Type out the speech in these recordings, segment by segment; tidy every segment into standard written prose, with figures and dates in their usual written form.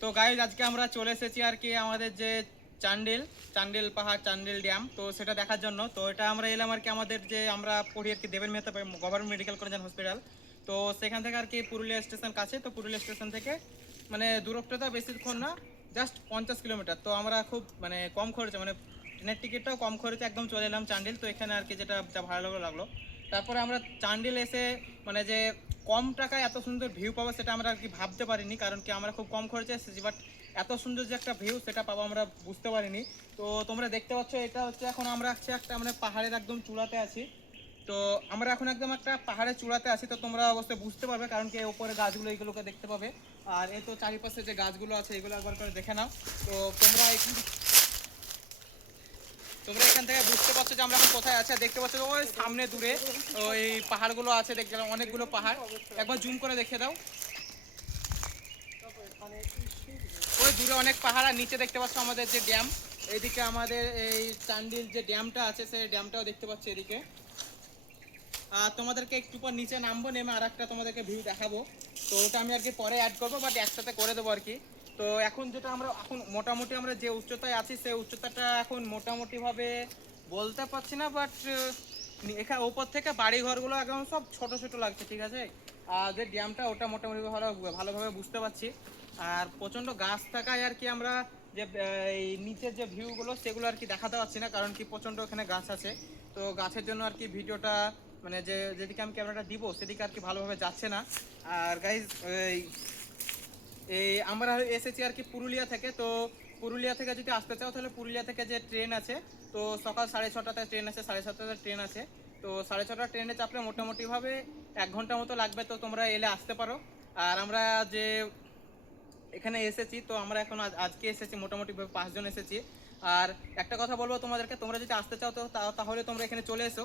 তো গাইজ আজকে আমরা চলে এসেছি আর কি আমাদের যে চান্ডিল চান্ডিল পাহাড় চান্ডিল ড্যাম, তো সেটা দেখার জন্য। তো এটা আমরা এলাম আর কি আমাদের যে আমরা পড়ি আর কি দেবেন Mehta government medical college and hospital. তো সেখান থেকে আর কি পুরুলিয়া স্টেশন কাছে, তো পুরুলিয়া স্টেশন থেকে মানে দূরত্বটা বেশিক্ষণ না, জাস্ট 50 কিলোমিটার। তো আমরা খুব মানে কম খরচে, মানে ট্রেনের টিকিটটাও কম খরচে একদম চলে এলাম চান্ডিল। তো এখানে আর কি যেটা যা ভালো লাগলো, তারপরে আমরা চান্ডিল এসে মানে যে কম টাকায় এত সুন্দর ভিউ পাবো সেটা আমরা আর কি ভাবতে পারিনি, কারণ কি আমরা খুব কম খরচে এসেছি, বাট এত সুন্দর যে একটা ভিউ সেটা পাবো আমরা বুঝতে পারিনি। তো তোমরা দেখতে পাচ্ছ এটা হচ্ছে এখন আমরা হচ্ছে একটা মানে পাহাড়ের একদম চূড়াতে আছি। তো আমরা এখন একদম একটা পাহাড়ের চূড়াতে আছি, তো তোমরা অবশ্যই বুঝতে পারবে কারণ কি ওপরে গাছগুলো এইগুলোকে দেখতে পাবে। আর এই তো চারিপাশে যে গাছগুলো আছে এগুলো একবার করে দেখে নাও। তো তোমরা তোমরা এখান থেকে বুঝতে পারছো যে আমরা এখন কোথায় আছি। দেখতে পাচ্ছ ওই সামনে দূরে ওই পাহাড়গুলো আছে, দেখতে অনেকগুলো পাহাড়, একবার জুম করে দেখে দাও। ওই দূরে অনেক পাহাড়, আর নিচে দেখতে পাচ্ছ আমাদের যে ড্যাম, এইদিকে আমাদের এই চান্ডিল যে ড্যামটা আছে সেই ড্যামটাও দেখতে পাচ্ছি এদিকে। আর তোমাদেরকে একটু পর নিচে নামবো, নেমে আর একটা তোমাদেরকে ভিউ দেখাবো। তো ওটা আমি আর কি পরে অ্যাড করবো, বাট একসাথে করে দেবো আর কি। তো এখন যেটা আমরা এখন মোটামুটি আমরা যে উচ্চতায় আছি সেই উচ্চতাটা এখন মোটামুটিভাবে বলতে পারছি না, বাট এখানে ওপর থেকে বাড়ি ঘরগুলো একদম সব ছোট ছোট লাগছে, ঠিক আছে। আর যে ড্যামটা ওটা মোটামুটি ভালোভাবে বুঝতে পারছি। আর প্রচণ্ড গাছ থাকায় আর কি আমরা যে এই নিচের যে ভিউগুলো সেগুলো আর কি দেখাতে পারছি না, কারণ কি প্রচণ্ড এখানে গাছ আছে। তো গাছের জন্য আর কি ভিডিওটা মানে যে যেদিকে আমি ক্যামেরাটা দিব সেদিকে আর কি ভালোভাবে যাচ্ছে না। আর গাইজ এই আমরা এসেছি আর কি পুরুলিয়া থেকে। তো পুরুলিয়া থেকে যদি আসতে চাও তাহলে পুরুলিয়া থেকে যে ট্রেন আছে, তো সকাল 6:30টাতে ট্রেন আছে, 7:30টাতে ট্রেন আছে। তো 6:30টার ট্রেনে চাপলে মোটামুটিভাবে 1 ঘন্টা মতো লাগবে, তো তোমরা এলে আসতে পারো। আর আমরা যে এখানে এসেছি, তো আমরা এখন আজকে এসেছি মোটামুটি 5 জন এসেছি। আর একটা কথা বলবো তোমাদেরকে, তোমরা যদি আসতে চাও তো তাহলে তোমরা এখানে চলে এসো।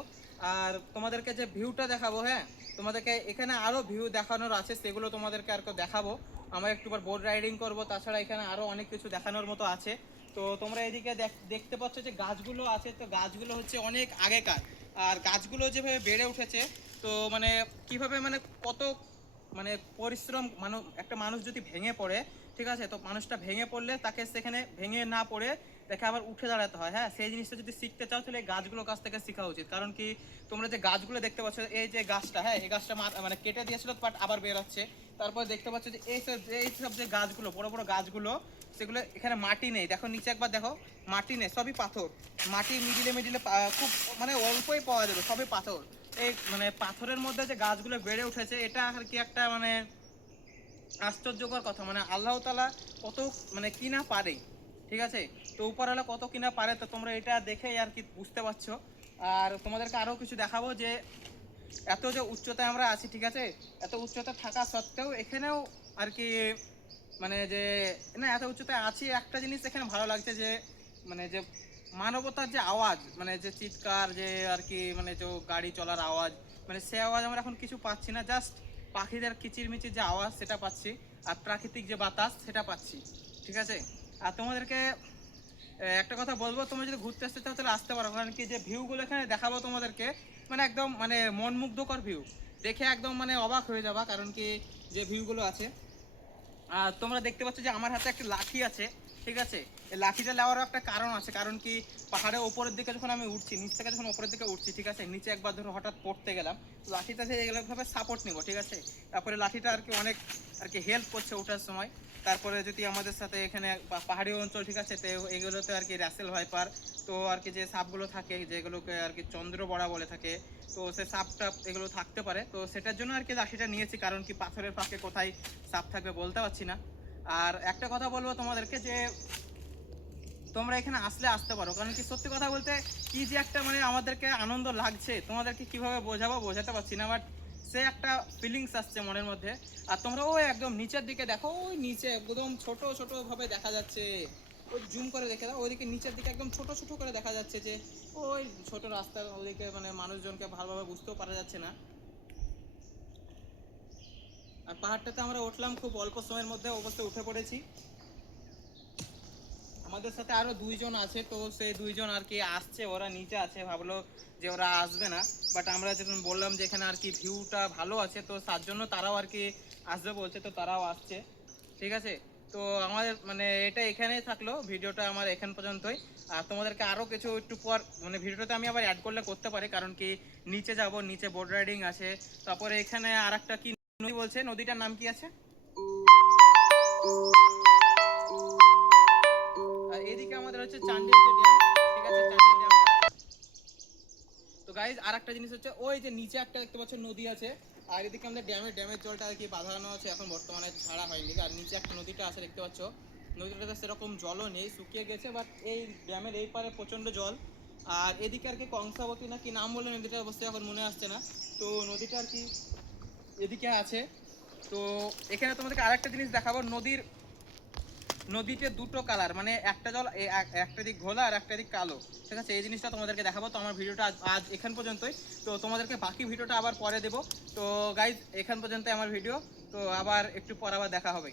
আর তোমাদেরকে যে ভিউটা দেখাবো, হ্যাঁ তোমাদেরকে এখানে আরও ভিউ দেখানোর আছে, সেগুলো তোমাদেরকে আর দেখাবো। আমরা একটুবার বোট রাইডিং করবো, তাছাড়া এখানে আরও অনেক কিছু দেখানোর মতো আছে। তো তোমরা এদিকে দেখতে পাচ্ছ যে গাছগুলো আছে, তো গাছগুলো হচ্ছে অনেক আগেকার। আর গাছগুলো যেভাবে বেড়ে উঠেছে, তো মানে কিভাবে মানে কত মানে পরিশ্রম, একটা মানুষ যদি ভেঙে পড়ে, ঠিক আছে, তো মানুষটা ভেঙে পড়লে তাকে সেখানে ভেঙে না পড়ে তাকে আবার উঠে দাঁড়াতে হয়। হ্যাঁ, সেই জিনিসটা যদি শিখতে চাও তাহলে এই গাছগুলোর কাছ থেকে শেখা উচিত, কারণ কি তোমরা যে গাছগুলো দেখতে পাচ্ছ, এই যে গাছটা, হ্যাঁ এই গাছটা মানে কেটে দিয়েছিল বাট আবার বেরোচ্ছে। তারপর দেখতে পাচ্ছ যে এইসব যে গাছগুলো, বড় বড় গাছগুলো, সেগুলো এখানে মাটি নেই, দেখো নিচে একবার দেখো, মাটি নেই, সবই পাথর। মাটি মিডিলে মিডিলে খুব মানে অল্পই পাওয়া যাবে, সবই পাথর। এই মানে পাথরের মধ্যে যে গাছগুলো বেড়ে উঠেছে, এটা আর কি একটা মানে আশ্চর্যকর কথা, মানে আল্লাহ তাআলা কত মানে কি না পারে, ঠিক আছে। তো উপরওয়ালা কত কিনা পারে, তো তোমরা এটা দেখেই আর কি বুঝতে পারছো। আর তোমাদেরকে আরও কিছু দেখাবো যে এত যে উচ্চতায় আমরা আছি, ঠিক আছে, এত উচ্চতা থাকা সত্ত্বেও এখানেও আর কি মানে যে না এত উচ্চতায় আছি, একটা জিনিস এখানে ভালো লাগছে যে মানে যে মানবতার যে আওয়াজ, মানে যে চিৎকার যে আর কি মানে যে গাড়ি চলার আওয়াজ, মানে সে আওয়াজ আমরা এখন কিছু পাচ্ছি না, জাস্ট পাখিদের কিচিরমিচির যে আওয়াজ সেটা পাচ্ছি, আর প্রাকৃতিক যে বাতাস সেটা পাচ্ছি, ঠিক আছে। আর তোমাদেরকে একটা কথা বলবো, তোমরা যদি ঘুরতে আসতে চাও তাহলে আসতে পারো, কারণ কি যে ভিউগুলো এখানে দেখাবো তোমাদেরকে, মানে একদম মানে মনমুগ্ধকর ভিউ, দেখে একদম মানে অবাক হয়ে যাবা, কারণ কি যে ভিউগুলো আছে। আর তোমরা দেখতে পাচ্ছ যে আমার হাতে একটা লাঠি আছে, ঠিক আছে। এই লাঠিটা নেওয়ারও একটা কারণ আছে, কারণ কি পাহাড়ের ওপরের দিকে যখন আমি উঠছি, নিচ থেকে যখন ওপরের দিকে উঠছি, ঠিক আছে, নিচে একবার ধরো হঠাৎ পড়তে গেলাম, লাঠিটা থেকে এগুলোভাবে সাপোর্ট নিব, ঠিক আছে। তারপরে লাঠিটা আর কি অনেক আর কি হেল্প করছে ওঠার সময়। তারপরে যদি আমাদের সাথে এখানে পাহাড়ি অঞ্চল, ঠিক আছে, তো এগুলোতে আর কি রাসেল ভাইপার, তো আর কি যে সাপগুলো থাকে যেগুলোকে আর কি চন্দ্রবড়া বলে থাকে, তো সে সাপটা এগুলো থাকতে পারে, তো সেটার জন্য আর কি লাঠিটা নিয়েছি, কারণ কি পাথরের ফাঁকে কোথায় সাপ থাকবে বলতে পারছি না। আর একটা কথা বলবো তোমাদেরকে যে তোমরা এখানে আসলে আসতে পারো, কারণ কি সত্যি কথা বলতে কি যে একটা মানে আমাদেরকে আনন্দ লাগছে, তোমাদেরকে কিভাবে বোঝাবো বোঝাতে পারছি না, বাট সে একটা ফিলিংস আসছে মনের মধ্যে। আর তোমরা ওই একদম নিচের দিকে দেখো, ওই নিচে একদম ছোট ছোট ভাবে দেখা যাচ্ছে, ওই জুম করে দেখে দাও, ওইদিকে নিচের দিকে একদম ছোট ছোট করে দেখা যাচ্ছে যে ওই ছোট রাস্তা, ওইদিকে মানে মানুষজনকে ভালোভাবে বুঝতেও পারা যাচ্ছে না। আর পাহাড়টাতে আমরা উঠলাম খুব অল্প সময়ের মধ্যে, অবশ্যই উঠে পড়েছি। আমাদের সাথে আরো 2 জন আছে, তো সেই 2 জন আর কি আসছে, ওরা নিচে আছে, ভাবলো যে ওরা আসবে না, বাট আমরা যখন বললাম যে এখানে আর কি ভিউটা ভালো আছে, তো তার জন্য তারাও আর কি আসবে বলছে, তো তারাও আসছে, ঠিক আছে। তো আমাদের মানে এটা এখানেই থাকলো, ভিডিওটা আমার এখান পর্যন্তই। আর তোমাদেরকে আরও কিছু একটু পর মানে ভিডিওটাতে আমি আবার অ্যাড করলে করতে পারি, কারণ কি নিচে যাব, নিচে বোট রাইডিং আছে, তারপরে এখানে আর একটা কি নদী বলছে, নদীটার নাম কি আছে, আর এদিকে আমাদের হচ্ছে চান্ডিল যে ড্যাম, ঠিক আছে, চান্ডিল ড্যামটা আছে। তো গাইজ আর একটা জিনিস হচ্ছে, ওই যে নিচে একটা দেখতে পাচ্ছ নদী আছে, আর এদিকে আমাদের ড্যামের জলটা আর কি বাঁধানো আছে, এখন বর্তমানে ছাড়া হয়নি। আর নিচে একটা নদীটা আছে দেখতে পাচ্ছ, নদীটাতে সেরকম জলও নেই, শুকিয়ে গেছে, বাট এই ড্যামের এই পারে প্রচণ্ড জল। আর এদিকে আর কি কংসাবতী না কি নাম বললো নদীটার, অবশ্যই এখন মনে আসছে না। তো নদীটা আর কি এদিকে আছে। তো এখানে তোমাদেরকে আরেকটা জিনিস দেখাবো, নদীতে দুটো কালার, মানে একটা জল একটা দিক ঘোলা আর একটা দিক কালো, ঠিক আছে, এই জিনিসটা তোমাদেরকে দেখাবো। তো আমার ভিডিওটা আজ এখান পর্যন্তই, তো তোমাদেরকে বাকি ভিডিওটা আবার পরে দেবো। তো গাইজ এখান পর্যন্ত আমার ভিডিও, তো আবার একটু পর আবার দেখা হবে।